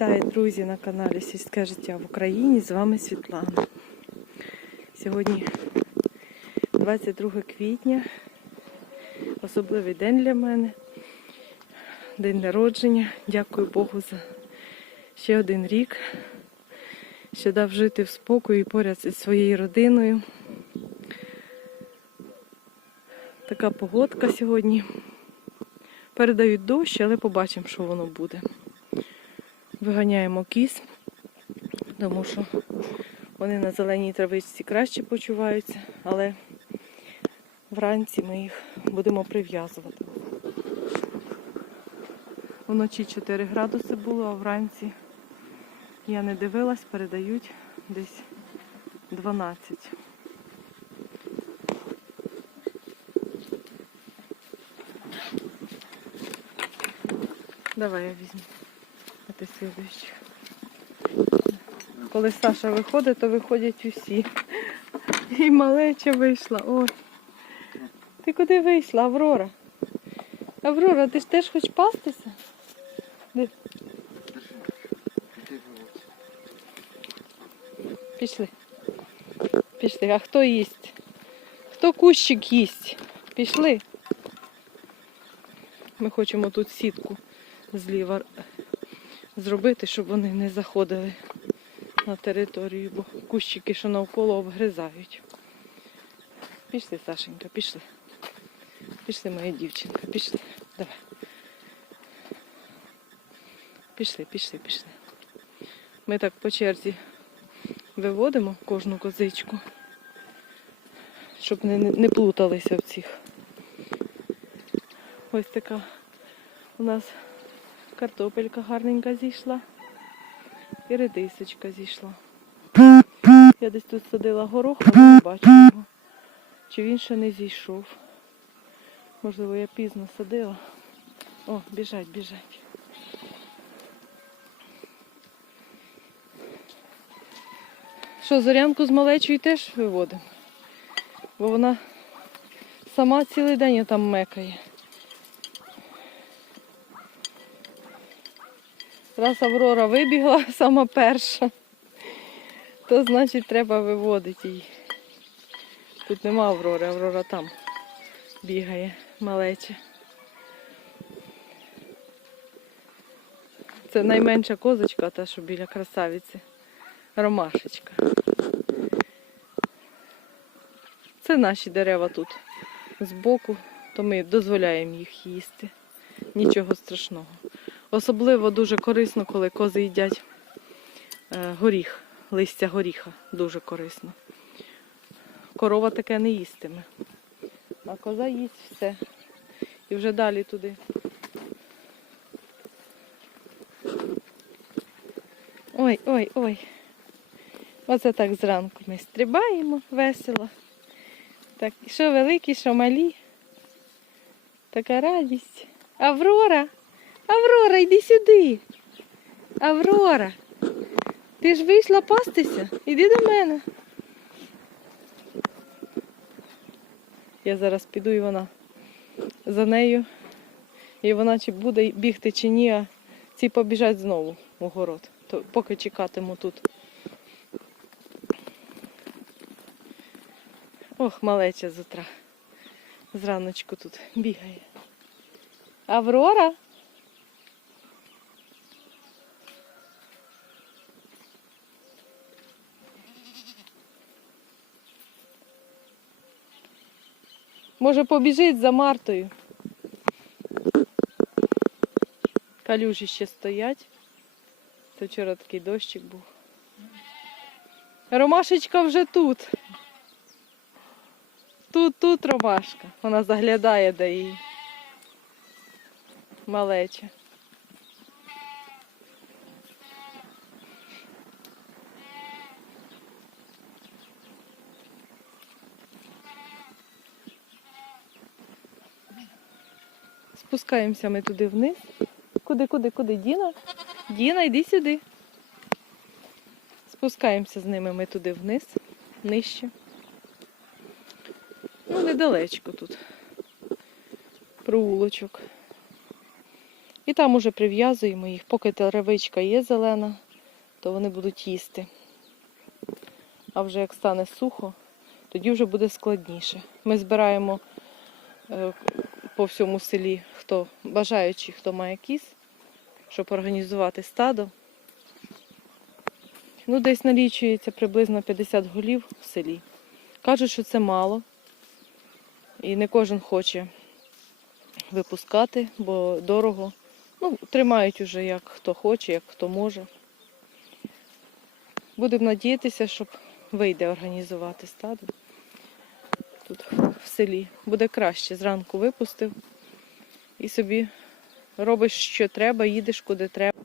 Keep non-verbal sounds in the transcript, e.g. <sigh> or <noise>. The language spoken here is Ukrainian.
Вітаю, друзі, на каналі Сільське життя в Україні. З вами Світлана. Сьогодні 22 квітня. Особливий день для мене. День народження. Дякую Богу за ще один рік, що дав жити в спокої поряд зі своєю родиною. Така погодка сьогодні. Передають дощ, але побачимо, що воно буде. Виганяємо кіз, тому що вони на зеленій травичці краще почуваються, але вранці ми їх будемо прив'язувати. Вночі 4 градуси було, а вранці я не дивилась, передають десь 12. Давай я візьму. А ти слідуючий. Коли Саша виходить, то виходять усі. І малеча вийшла. Ой. Ти куди вийшла, Аврора? Аврора, ти ж теж хочеш пастися? Пішли. Пішли. А хто їсть? Хто кущик їсть? Пішли. Ми хочемо тут сітку зліва зробити, щоб вони не заходили на територію, бо кущики, що навколо обгризають. Пішли, Сашенька, пішли. Пішли, моя дівчинка, пішли. Давай. Пішли, пішли, пішли. Ми так по черзі виводимо кожну козичку, щоб не, не плуталися в цих. Ось така у нас картопелька гарненька зійшла. І редисочка зійшла. Я десь тут садила горох, але не бачу його. Чи він ще не зійшов. Можливо, я пізно садила. О, біжать, біжать. Що, зорянку з малечою теж виводимо? Бо вона сама цілий день там мекає. Раз Аврора вибігла <laughs> сама перша, то значить треба виводити її. Тут нема Аврори, Аврора там бігає малече. Це найменша козочка, та що біля красавиці. Ромашечка. Це наші дерева тут збоку, то ми дозволяємо їх їсти. Нічого страшного. Особливо дуже корисно, коли кози їдять е, горіх, листя горіха. Дуже корисно. Корова таке не їстиме. А коза їсть все. І вже далі туди. Ой, ой, ой. Оце так зранку ми стрибаємо весело. Так, що великі, що малі. Така радість. Аврора! Аврора, йди сюди. Аврора. Ти ж вийшла пастися? Іди до мене. Я зараз піду і вона за нею. І вона чи буде бігти, чи ні, а ці побіжать знову у город. То поки чекатиму тут. Ох, малеча з утра. Зраночку тут бігає. Аврора? Може побіжить за Мартою. Калюжі ще стоять. Це вчора такий дощик був. Ромашечка вже тут. Тут, тут ромашка. Вона заглядає до її. Малеча. Спускаємося ми туди вниз. Куди, куди, куди? Діна? Діна, йди сюди. Спускаємося з ними ми туди вниз, нижче. Ну, недалечко тут. Проулочок. І там уже прив'язуємо їх, поки травичка є зелена, то вони будуть їсти. А вже як стане сухо, тоді вже буде складніше. Ми збираємо е, по всьому селі, хто бажаючий, хто має кіз, щоб організувати стадо. Ну, десь налічується приблизно 50 голів в селі. Кажуть, що це мало. І не кожен хоче випускати, бо дорого. Ну, тримають уже як хто хоче, як хто може. Будемо надіятися, щоб вийде організувати стадо тут в селі. Буде краще. Зранку випустив і собі робиш, що треба, їдеш куди треба.